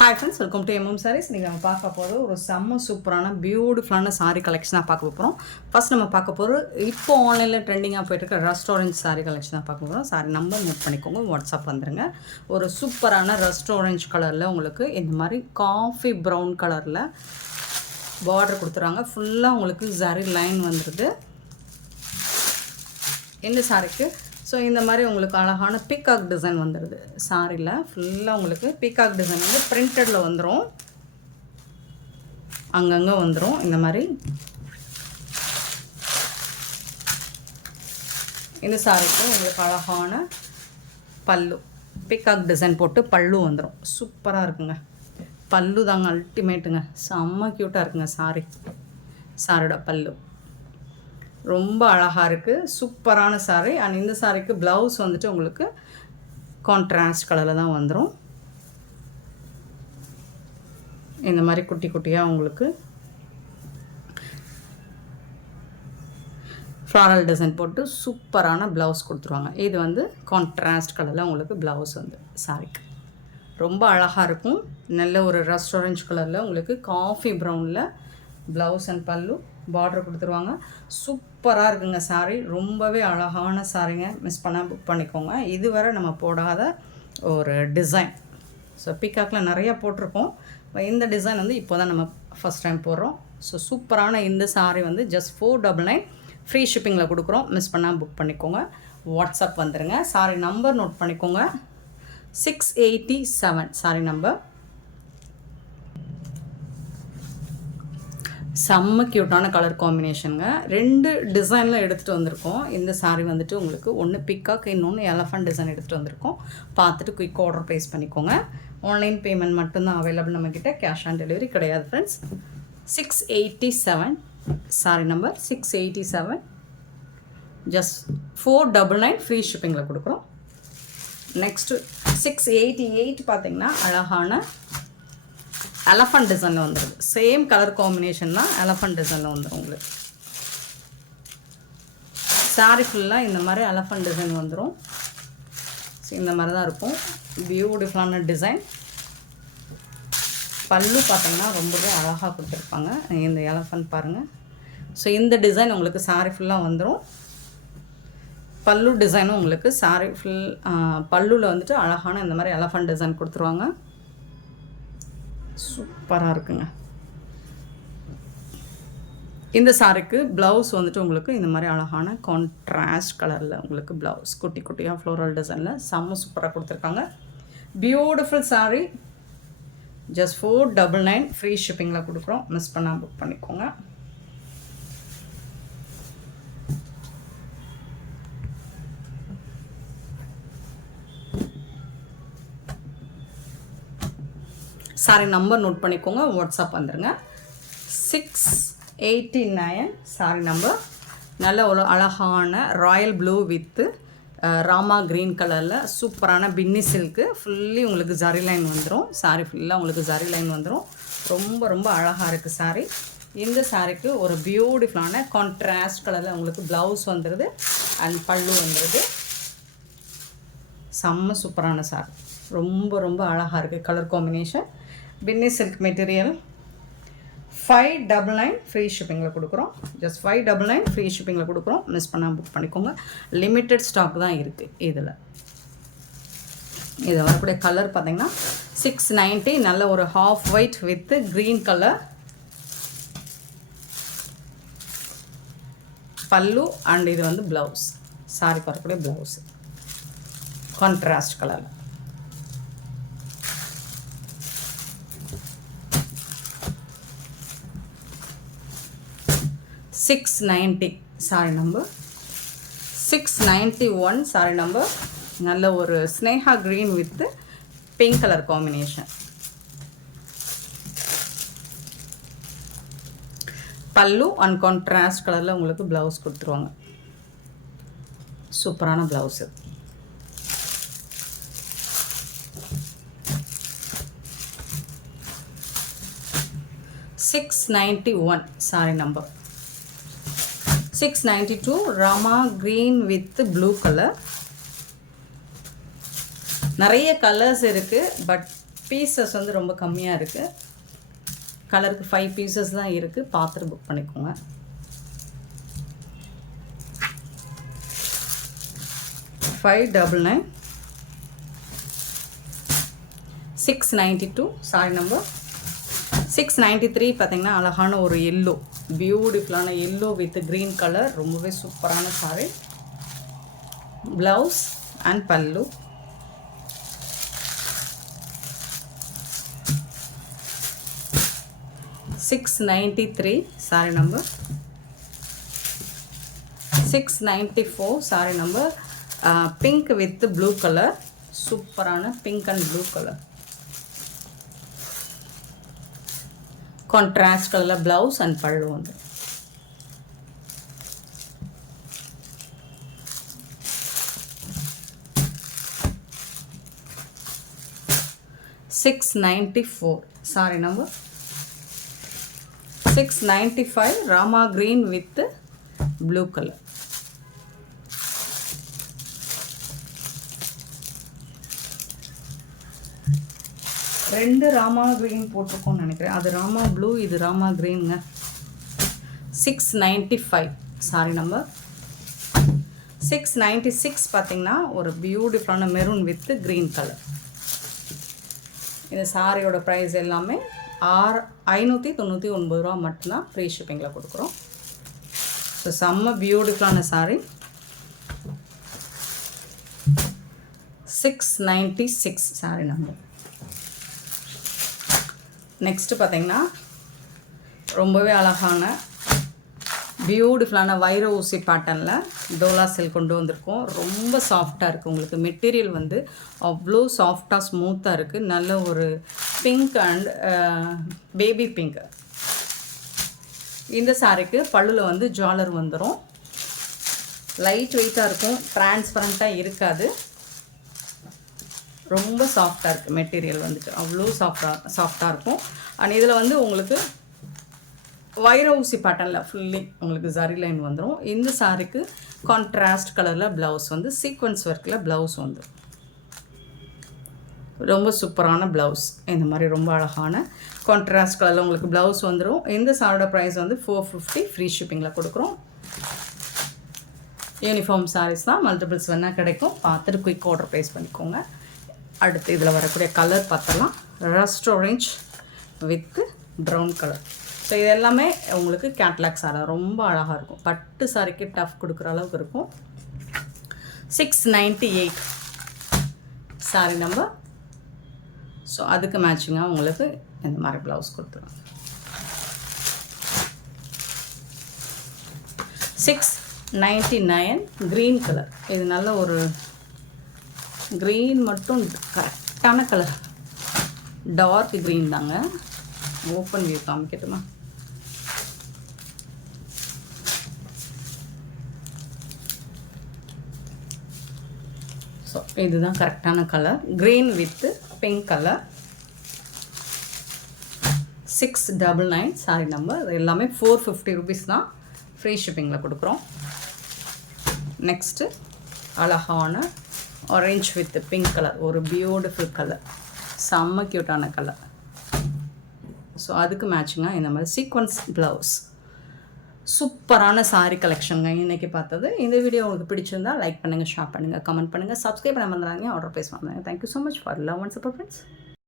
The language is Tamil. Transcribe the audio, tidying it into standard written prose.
Hi friends, welcome to MM Sarees. இன்றைக்கி நம்ம பார்க்க போகிறது ஒரு செம்ம சூப்பரான பியூட்டிஃபுல்லான சாரீ கலெக்ஷனாக பார்க்க போகிறோம். ஃபஸ்ட் நம்ம பார்க்க போகிறது இப்போ ஆன்லைனில் ட்ரெண்டிங்காக போய்ட்டுருக்க ரெஸ்டாரண்ட் சாரீ கலெக்ஷனாக பார்க்க போகிறோம். சாரி நம்பர் நோட் பண்ணிக்கோங்க, வாட்ஸ்அப் வந்துடுங்க. ஒரு சூப்பரான ரெஸ்டாரண்ட் கலரில் உங்களுக்கு இந்த மாதிரி காஃபி ப்ரௌன் கலரில் பார்டர் கொடுத்துறாங்க. ஃபுல்லாக உங்களுக்கு ஜரி லைன் வந்துடுது இந்த சாரிக்கு. ஸோ இந்த மாதிரி உங்களுக்கு அழகான பீகாக் டிசைன் வந்துடுது சாரியில். ஃபுல்லாக உங்களுக்கு பீகாக் டிசைன் வந்து பிரிண்டடில் வந்துடும், அங்கங்கே வந்துடும் இந்த மாதிரி. இந்த சாரிக்கு உங்களுக்கு அழகான பல்லு பீகாக் டிசைன் போட்டு பல்லு வந்துடும். சூப்பராக இருக்குங்க. பல்லு தாங்க அல்டிமேட்டுங்க, செம்ம க்யூட்டாக இருக்குங்க சாரியோட பல்லு. ரொம்ப அழகாக இருக்குது, சூப்பரான சாரீ. அண்ட் இந்த சாரீக்கு ப்ளவுஸ் வந்துட்டு உங்களுக்கு கான்ட்ராஸ்ட் கலரில் தான் வந்துடும். இந்த மாதிரி குட்டி குட்டியாக உங்களுக்கு ஃப்ளாரல் டிசைன் போட்டு சூப்பரான ப்ளவுஸ் கொடுத்துருவாங்க. இது வந்து கான்ட்ராஸ்ட் கலரில் உங்களுக்கு ப்ளவுஸ் வந்து சாரீக்கு ரொம்ப அழகாக இருக்கும். நல்ல ஒரு ரெஸ்டாரண்ட் கலரில் உங்களுக்கு காஃபி ப்ரௌனில் ப்ளவுஸ் அண்ட் பல்லு பார்டர் கொடுத்துருவாங்க. சூப்பராக இருக்குங்க சாரீ, ரொம்பவே அழகான சாரீங்க. மிஸ் பண்ணால் புக் பண்ணிக்கோங்க. இதுவரை நம்ம போடாத ஒரு டிசைன். ஸோ பீகாக்கில் நிறையா போட்டிருக்கோம், இந்த டிசைன் வந்து இப்போ தான் நம்ம ஃபஸ்ட் டைம் போடுறோம். ஸோ சூப்பரான இந்த சாரீ வந்து ஜஸ்ட் 499 ஃப்ரீ ஷிப்பிங்கில் கொடுக்குறோம். மிஸ் பண்ணால் புக் பண்ணிக்கோங்க, வாட்ஸ்அப் வந்துடுங்க. சாரீ நம்பர் நோட் பண்ணிக்கோங்க, 687 சாரீ நம்பர். செம்ம க்யூட்டான கலர் காம்பினேஷனுங்க. 2 டிசைனில் எடுத்துகிட்டு வந்திருக்கோம். இந்த சாரீ வந்துட்டு உங்களுக்கு ஒன்று பிக்காக், இன்னொன்று எலஃபண்ட் டிசைன் எடுத்துகிட்டு வந்திருக்கோம். பார்த்துட்டு குயிக் ஆர்டர் ப்ளேஸ் பண்ணிக்கோங்க. ஆன்லைன் பேமெண்ட் மட்டும்தான் அவைலபிள் நம்மக்கிட்ட, கேஷ் ஆன் டெலிவரி கிடையாது friends. 687 sari number 687, just 499 free ஷிப்பிங்கில் கொடுக்குறோம். நெக்ஸ்ட்டு 688 பார்த்திங்கன்னா அழகான எலஃபண்ட் டிசைனில் வந்துடுது. சேம் கலர் காம்பினேஷன் தான், எலஃபண்ட் டிசைனில் வந்துடும் உங்களுக்கு. சாரி ஃபுல்லாக இந்த மாதிரி எலஃபண்ட் டிசைன் வந்துடும். ஸோ இந்த மாதிரி தான் இருக்கும், பியூட்டிஃபுல்லான டிசைன். பல்லு பார்த்தீங்கன்னா ரொம்பவே அழகாக கொடுத்துருப்பாங்க. இந்த எலஃபண்ட் பாருங்கள். ஸோ இந்த டிசைன் உங்களுக்கு சாரி ஃபுல்லாக வந்துடும். பல்லு டிசைனும் உங்களுக்கு சாரி ஃபுல் பல்லுவில் வந்துட்டு அழகான இந்த மாதிரி எலஃபண்ட் டிசைன் கொடுத்துருவாங்க. சூப்பராக இருக்குங்க. இந்த சாரிக்கு ப்ளவுஸ் வந்துட்டு உங்களுக்கு இந்த மாதிரி அழகான கான்ட்ராஸ்ட் கலரில் உங்களுக்கு ப்ளவுஸ் குட்டி குட்டியாக ஃப்ளோரல் டிசைனில் செம்ம சூப்பராக கொடுத்துருக்காங்க. பியூட்டிஃபுல் சாரீ, ஜஸ்ட் 499 ஃப்ரீ ஷிப்பிங்கில் கொடுக்குறோம். மிஸ் பண்ணால் புக் பண்ணிக்கோங்க. சாரி நம்பர் நோட் பண்ணிக்கோங்க, வாட்ஸ்அப் வந்துடுங்க. 689 சாரி நம்பர். நல்ல ஒரு அழகான Royal blue with Rama green கலரில் சூப்பரான பின்னி சில்க்கு. ஃபுல்லி உங்களுக்கு ஜரி லைன் வந்துடும். சாரி ஃபுல்லாக உங்களுக்கு ஜரி லைன் வந்துடும். ரொம்ப ரொம்ப அழகாக இருக்குது சாரீ. இந்த சாரீக்கு ஒரு பியூட்டிஃபுல்லான கான்ட்ராஸ்ட் கலரில் உங்களுக்கு ப்ளவுஸ் வந்துடுது அண்ட் பல்லு வந்துடுது. செம்ம சூப்பரான சாரீ, ரொம்ப ரொம்ப அழகாக இருக்குது கலர் காம்பினேஷன். பின்னி சில்க் மெட்டீரியல். 599 ஃப்ரீ ஷிப்பிங்கில் கொடுக்குறோம். ஜஸ்ட் 599 ஃப்ரீ ஷிப்பிங்கில் கொடுக்குறோம். மிஸ் பண்ணால் புக் பண்ணிக்கோங்க. லிமிட்டட் ஸ்டாக் தான் இருக்குது இதில். இது வரக்கூடிய கலர் பார்த்திங்கன்னா 690, நல்ல ஒரு half white with green colour பல்லு அண்ட் இது வந்து ப்ளவுஸ். சாரிக்கு வரக்கூடிய ப்ளவுஸ் கான்ட்ராஸ்ட் கலரில். $690 சாரி நம்பர். 691 sorry number. நல்ல ஒரு Sneha green with pink colour combination. பல்லு அண்ட் கான்ட்ராஸ்ட் கலரில் உங்களுக்கு ப்ளவுஸ் கொடுத்துருவாங்க. சூப்பரான blouse. $691 sorry number. 692 Rama green with blue colour. நிறைய கலர்ஸ் இருக்குது, பட் பீசஸ் வந்து ரொம்ப கம்மியாக இருக்குது. கலருக்கு 5 பீசஸ் தான் இருக்குது. பார்த்துட்டு புக் பண்ணிக்கோங்க. $599 $692 சாரி நம்பர் 693. பார்த்தீங்கன்னா அழகான ஒரு எல்லோ, பியூட்டிஃபுல்லான எல்லோ வித் க்ரீன் கலர், ரொம்பவே சூப்பரான sorry. Blouse and pallu. $693 sari number 694 sari number. Pink with blue colour, சூப்பரான pink and blue colour. Contrast கலரில் ப்ளவுஸ் அண்ட் பல்லு வந்து. $694 sari number 695 Rama green with blue colour. ரெண்டு ராமா கிரீன் போட்டிருக்கோம்னு நினைக்கிறேன். அது ராமா ப்ளூ, இது ராமா கிரீனுங்க. 695 sorry number 696. பார்த்தீங்கன்னா ஒரு பியூட்டிஃபுல்லான மெரூன் வித் க்ரீன் கலர். இந்த சாரியோட ப்ரைஸ் எல்லாமே $599 மட்டும்தான். ஃப்ரீ ஷிப்பிங்கில் கொடுக்குறோம். ஸோ செம்ம பியூட்டிஃபுல்லான சாரி. 696 sorry number. நெக்ஸ்ட்டு பார்த்தீங்கன்னா ரொம்பவே அழகான பியூட்டிஃபுல்லான வைர ஊசி பேட்டர்னில் டோலா சில்க் கொண்டு வந்திருக்கோம். ரொம்ப சாஃப்டாக இருக்குது. உங்களுக்கு மெட்டீரியல் வந்து அவ்வளோ சாஃப்டாக ஸ்மூத்தாக இருக்குது. நல்ல ஒரு பிங்க் அண்ட் பேபி பிங்க். இந்த சாரிக்கு பல்லுவில் வந்து ஜாலர் வந்துடும். லைட் வெயிட்டாக இருக்கும், டிரான்ஸ்பரண்ட்டாக இருக்காது. ரொம்ப சாஃப்டாக இருக்குது மெட்டீரியல் வந்துட்டு, அவ்வளோ சாஃப்டாக இருக்கும். அண்ட் இதில் வந்து உங்களுக்கு வைர ஊசி பேட்டர்னில் ஃபுல்லி உங்களுக்கு ஜரி லைன் வந்துடும். இந்த சாரிக்கு கான்ட்ராஸ்ட் கலரில் ப்ளவுஸ் வந்து சீக்வன்ஸ் ஒர்க்கில் ப்ளவுஸ் வந்துடும். ரொம்ப சூப்பரான ப்ளவுஸ். இந்த மாதிரி ரொம்ப அழகான கான்ட்ராஸ்ட் கலரில் உங்களுக்கு ப்ளவுஸ் வந்துடும். இந்த சாரோட ப்ரைஸ் வந்து $450 ஃப்ரீ ஷிப்பிங்கில் கொடுக்குறோம். யூனிஃபார்ம் சாரீஸ் தான், மல்டிபிள்ஸ் வேணால் கிடைக்கும். பார்த்துட்டு குயிக் ஆர்டர் ப்ளேஸ் பண்ணிக்கோங்க. அடுத்து இதில் வரக்கூடிய கலர் பார்த்தலாம். Rust orange with brown colour. So இது எல்லாமே உங்களுக்கு கேட்லாக் சாரா, ரொம்ப அழகாக இருக்கும். பட்டு சாரிக்கு டஃப் கொடுக்குற அளவுக்கு இருக்கும். 698 சாரி நம்பர். ஸோ அதுக்கு மேட்சிங்காக உங்களுக்கு இந்த மாதிரி ப்ளவுஸ் கொடுத்துருவோம். 699 க்ரீன் கலர். இது நல்ல ஒரு க்ரீன் மட்டும் கரெக்டான கலர், டார்க் க்ரீன் தாங்க. ஓப்பன் வியூ காமிக்கட்டுமா? ஸோ இதுதான் கரெக்டான colour, green with pink colour. 699 sari number. இது எல்லாமே $450 தான். ஃப்ரீ ஷிப்பிங்கில் கொடுக்குறோம். நெக்ஸ்ட்டு அழகான ஆரஞ்ச் வித் பிங்க் கலர், ஒரு பியூட்டிஃபுல் கலர், செம்ம க்யூட்டான கலர். ஸோ அதுக்கு மேட்சிங்காக இந்த மாதிரி சீக்வன்ஸ் ப்ளவுஸ். சூப்பரான சாரீ கலெக்ஷனுங்க இன்றைக்கி பார்த்தது. இந்த வீடியோ உங்களுக்கு பிடிச்சிருந்தால் லைக் பண்ணுங்கள், ஷேர் பண்ணுங்கள், கமெண்ட் பண்ணுங்கள், சப்ஸ்கிரைப் பண்ண மறந்துடாதீங்க, ஆர்டர் ப்ளேஸ் பண்ணுங்கள். Thank you so much for love and support friends.